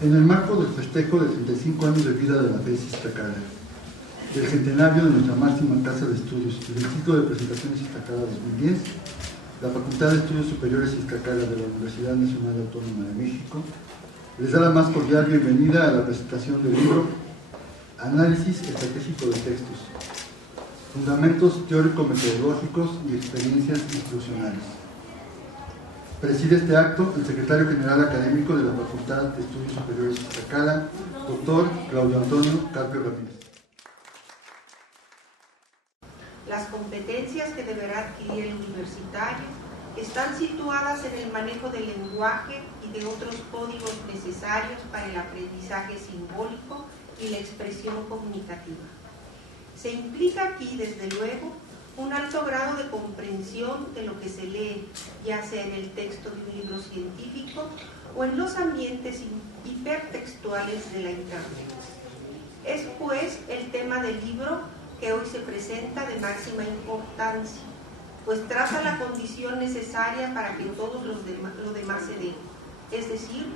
En el marco del festejo de 35 años de vida de la FES Iztacala, del centenario de nuestra máxima casa de estudios y del ciclo de presentaciones Iztacala 2010, la Facultad de Estudios Superiores Iztacala de la Universidad Nacional Autónoma de México les da la más cordial bienvenida a la presentación del libro Análisis Estratégico de Textos, Fundamentos Teórico-Metodológicos y Experiencias Institucionales. Preside este acto el secretario general académico de la Facultad de Estudios Superiores Iztacala, doctor Claudio Antonio Carpio Ramírez. Las competencias que deberá adquirir el universitario están situadas en el manejo del lenguaje y de otros códigos necesarios para el aprendizaje simbólico y la expresión comunicativa. Se implica aquí, desde luego, un alto grado de comprensión de lo que se lee, ya sea en el texto de un libro científico o en los ambientes hipertextuales de la Internet. Es, pues, el tema del libro que hoy se presenta de máxima importancia, pues trata la condición necesaria para que todo lo demás se dé, es decir,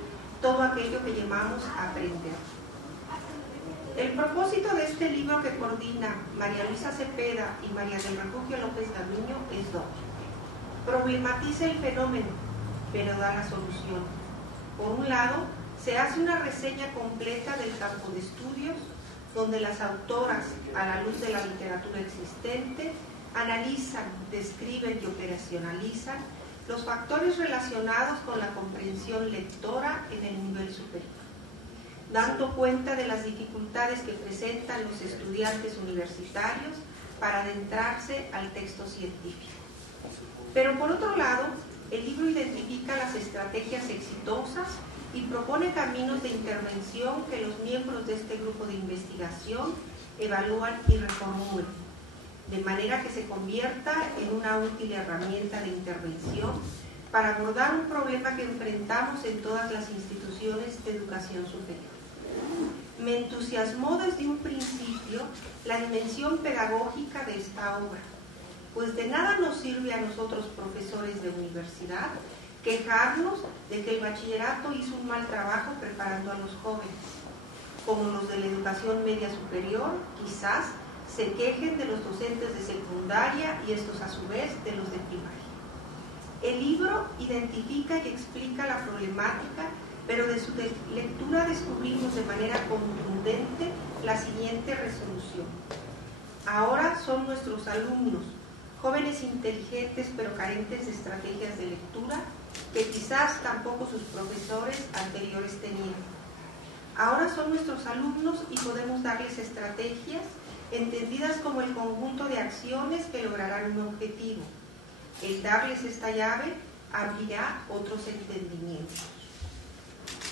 todo aquello que llamamos aprender. El propósito de este libro que coordina María Luisa Cepeda y María del Refugio López Gamiño es doble. Problematiza el fenómeno, pero da la solución. Por un lado, se hace una reseña completa del campo de estudios, donde las autoras, a la luz de la literatura existente, analizan, describen y operacionalizan los factores relacionados con la comprensión lectora en el nivel superior, dando cuenta de las dificultades que presentan los estudiantes universitarios para adentrarse al texto científico. Pero por otro lado, el libro identifica las estrategias exitosas y propone caminos de intervención que los miembros de este grupo de investigación evalúan y reformulan, de manera que se convierta en una útil herramienta de intervención para abordar un problema que enfrentamos en todas las instituciones de educación superior. Me entusiasmó desde un principio la dimensión pedagógica de esta obra, pues de nada nos sirve a nosotros profesores de universidad quejarnos de que el bachillerato hizo un mal trabajo preparando a los jóvenes, como los de la educación media superior quizás se quejen de los docentes de secundaria y estos a su vez de los de primaria. El libro identifica y explica la problemática, pero de su lectura descubrimos de manera contundente la siguiente resolución. Ahora son nuestros alumnos, jóvenes inteligentes pero carentes de estrategias de lectura, que quizás tampoco sus profesores anteriores tenían. Ahora son nuestros alumnos y podemos darles estrategias entendidas como el conjunto de acciones que lograrán un objetivo. El darles esta llave abrirá otros entendimientos.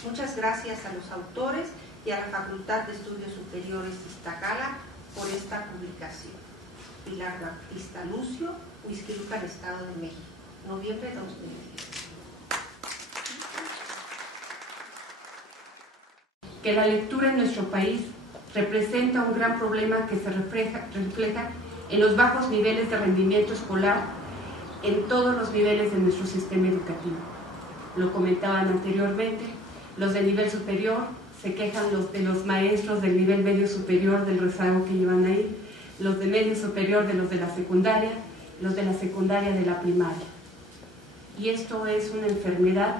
Muchas gracias a los autores y a la Facultad de Estudios Superiores Iztacala por esta publicación. Pilar Baptista Lucio, Huixquilucan, Estado de México, noviembre de 2010. Que la lectura en nuestro país representa un gran problema que se refleja en los bajos niveles de rendimiento escolar en todos los niveles de nuestro sistema educativo. Lo comentaban anteriormente, los de nivel superior se quejan de los maestros del nivel medio superior del rezago que llevan ahí, los de medio superior de los de la secundaria, los de la secundaria de la primaria. Y esto es una enfermedad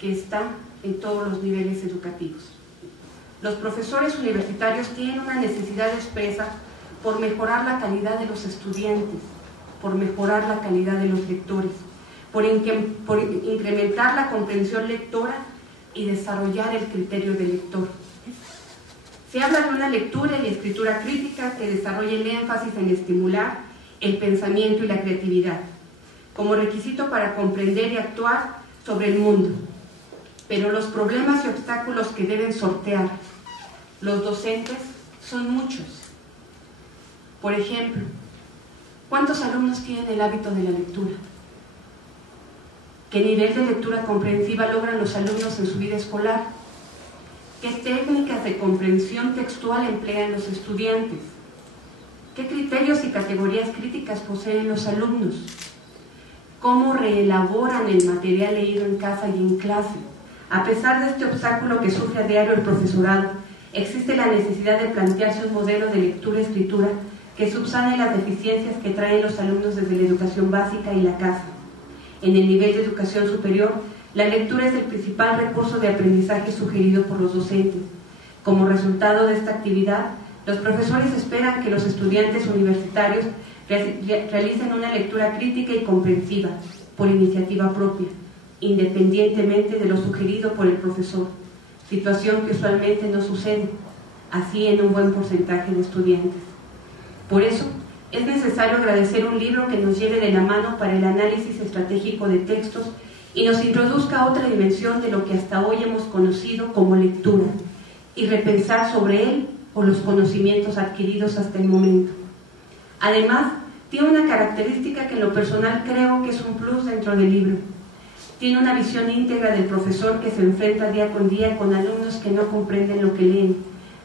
que está en todos los niveles educativos. Los profesores universitarios tienen una necesidad expresa por mejorar la calidad de los estudiantes, por mejorar la calidad de los lectores, por incrementar la comprensión lectora y desarrollar el criterio del lector. Se habla de una lectura y escritura crítica que desarrolle el énfasis en estimular el pensamiento y la creatividad, como requisito para comprender y actuar sobre el mundo. Pero los problemas y obstáculos que deben sortear los docentes son muchos. Por ejemplo, ¿cuántos alumnos tienen el hábito de la lectura? ¿Qué nivel de lectura comprensiva logran los alumnos en su vida escolar? ¿Qué técnicas de comprensión textual emplean los estudiantes? ¿Qué criterios y categorías críticas poseen los alumnos? ¿Cómo reelaboran el material leído en casa y en clase? A pesar de este obstáculo que sufre a diario el profesorado, existe la necesidad de plantearse un modelo de lectura-escritura que subsane las deficiencias que traen los alumnos desde la educación básica y la casa. En el nivel de educación superior, la lectura es el principal recurso de aprendizaje sugerido por los docentes. Como resultado de esta actividad, los profesores esperan que los estudiantes universitarios realicen una lectura crítica y comprensiva, por iniciativa propia, independientemente de lo sugerido por el profesor, situación que usualmente no sucede, así en un buen porcentaje de estudiantes. Por eso, es necesario agradecer un libro que nos lleve de la mano para el análisis estratégico de textos y nos introduzca a otra dimensión de lo que hasta hoy hemos conocido como lectura, y repensar sobre él o los conocimientos adquiridos hasta el momento. Además, tiene una característica que en lo personal creo que es un plus dentro del libro. Tiene una visión íntegra del profesor que se enfrenta día con día con alumnos que no comprenden lo que leen,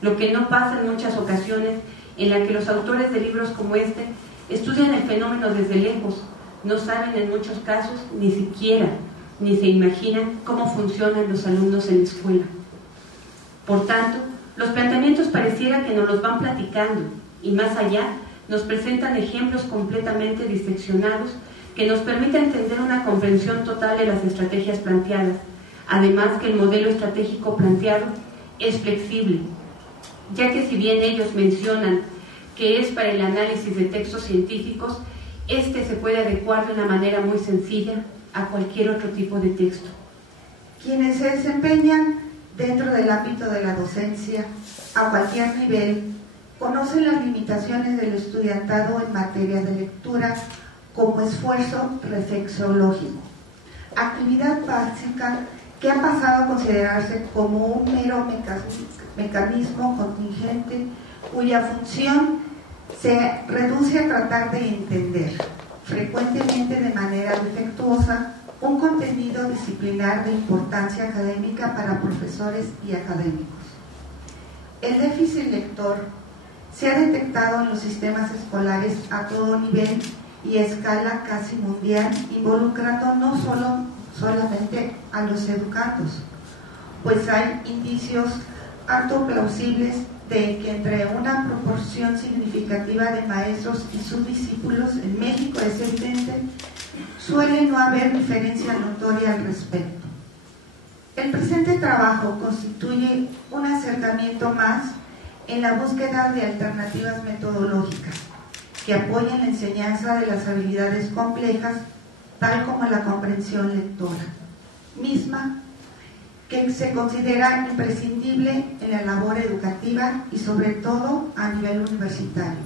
lo que no pasa en muchas ocasiones en la que los autores de libros como este estudian el fenómeno desde lejos, no saben en muchos casos ni siquiera, ni se imaginan cómo funcionan los alumnos en la escuela. Por tanto, los planteamientos pareciera que nos los van platicando y más allá nos presentan ejemplos completamente diseccionados que nos permiten entender una comprensión total de las estrategias planteadas, además que el modelo estratégico planteado es flexible, ya que si bien ellos mencionan que es para el análisis de textos científicos, este se puede adecuar de una manera muy sencilla a cualquier otro tipo de texto. Quienes se desempeñan dentro del ámbito de la docencia a cualquier nivel conocen las limitaciones del estudiantado en materia de lectura como esfuerzo reflexológico, actividad básica que ha pasado a considerarse como un mero mecanismo contingente cuya función se reduce a tratar de entender, frecuentemente de manera defectuosa, un contenido disciplinar de importancia académica para profesores y académicos. El déficit lector se ha detectado en los sistemas escolares a todo nivel y a escala casi mundial, involucrando no solamente a los educandos, pues hay indicios harto plausibles de que entre una proporción significativa de maestros y sus discípulos en México es evidente, suele no haber diferencia notoria al respecto. El presente trabajo constituye un acercamiento más en la búsqueda de alternativas metodológicas que apoyen la enseñanza de las habilidades complejas, tal como la comprensión lectora, misma que se considera imprescindible en la labor educativa y sobre todo a nivel universitario.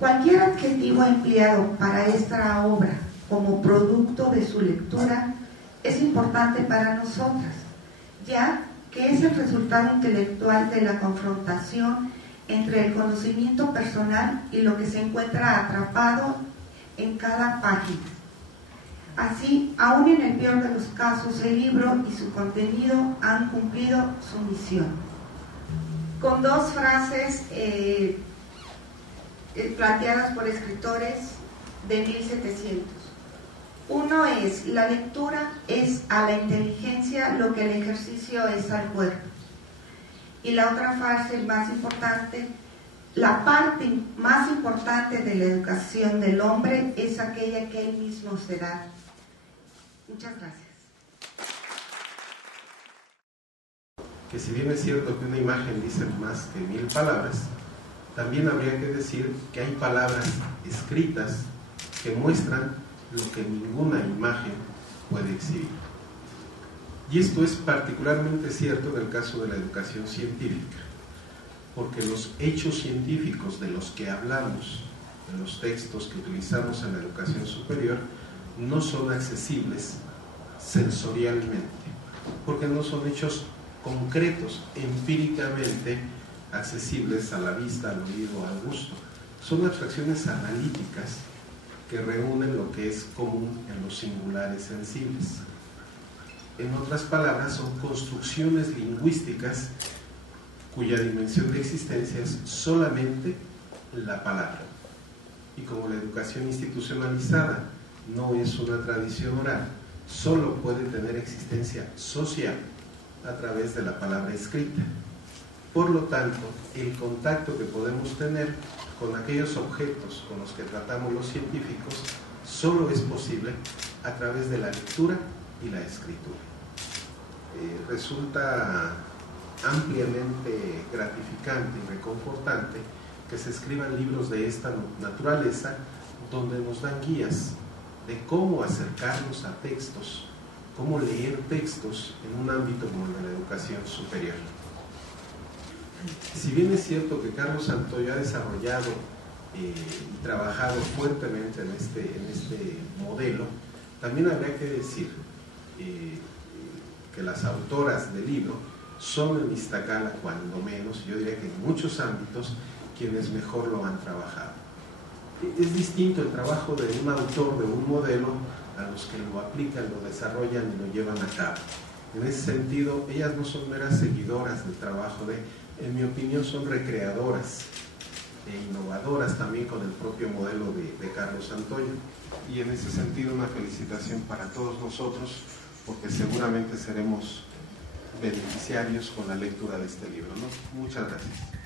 Cualquier adjetivo empleado para esta obra como producto de su lectura es importante para nosotras, ya que es el resultado intelectual de la confrontación entre el conocimiento personal y lo que se encuentra atrapado en cada página. Así, aún en el peor de los casos, el libro y su contenido han cumplido su misión. Con dos frases planteadas por escritores de 1700. Uno es: la lectura es a la inteligencia lo que el ejercicio es al cuerpo. Y la otra frase más importante: la parte más importante de la educación del hombre es aquella que él mismo se da. Muchas gracias. Que si bien es cierto que una imagen dice más que 1000 palabras, también habría que decir que hay palabras escritas que muestran lo que ninguna imagen puede exhibir. Y esto es particularmente cierto en el caso de la educación científica, porque los hechos científicos de los que hablamos, de los textos que utilizamos en la educación superior, no son accesibles sensorialmente, porque no son hechos concretos, empíricamente accesibles a la vista, al oído, al gusto. Son abstracciones analíticas que reúnen lo que es común en los singulares sensibles. En otras palabras, son construcciones lingüísticas cuya dimensión de existencia es solamente la palabra. Y como la educación institucionalizada no es una tradición oral, solo puede tener existencia social a través de la palabra escrita. Por lo tanto, el contacto que podemos tener con aquellos objetos con los que tratamos los científicos solo es posible a través de la lectura y la escritura. Resulta ampliamente gratificante y reconfortante que se escriban libros de esta naturaleza donde nos dan guías de cómo acercarnos a textos, cómo leer textos en un ámbito como el de la educación superior. Si bien es cierto que Carlos Santoyo ha desarrollado y trabajado fuertemente en este modelo, también habría que decir que las autoras del libro son en Iztacala, cuando menos, yo diría que en muchos ámbitos, quienes mejor lo han trabajado. Es distinto el trabajo de un autor de un modelo a los que lo aplican, lo desarrollan y lo llevan a cabo. En ese sentido, ellas no son meras seguidoras del trabajo en mi opinión, son recreadoras e innovadoras también con el propio modelo de Carlos Santoyo. Y en ese sentido, una felicitación para todos nosotros, porque seguramente seremos beneficiarios con la lectura de este libro, ¿no? Muchas gracias.